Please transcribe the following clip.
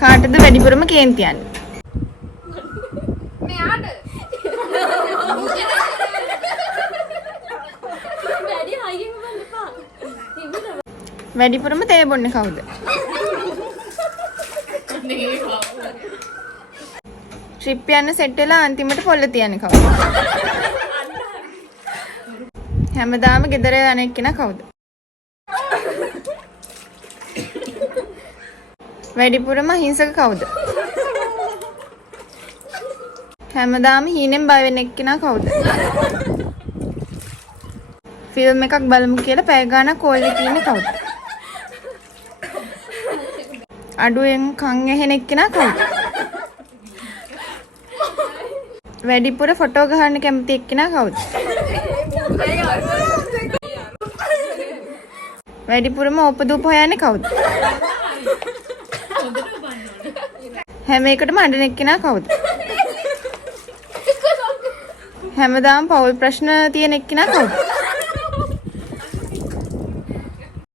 කාටද වැඩිපුරම කේන්ති යන්නේ? මෙයාට. වැඩි හයියෙන් බලපා. වැඩිපුරම තේ බොන්නේ කවුද? ට්‍රිප් යන සෙට් වෙලා අන්තිමට පොල්ල තියන්නේ කවුද? හැමදාම ගෙදර යන එක්කෙනා කවුද? වැඩිපුරම අහිංසක කවුද? හැමදාම හීනෙන් බය වෙන එක්කෙනා කවුද? ෆිල්ම් එකක් බලමු කියලා පැය ගාණක් කෝල් එකේ ඉන්නේ කවුද? අඩුවෙන් කන් ඇහෙන එක්කෙනා කවුද? වැඩිපුර ෆොටෝ ගහන්න කැමති එක්කෙනා කවුද? වැඩිපුරම ඕපදූප හොයන්නේ කවුද? හැම එකටම අඬන එක්කෙනා කවුද? හැමදාම පෞල් ප්‍රශ්න තියෙන එක්කෙනා කවුද?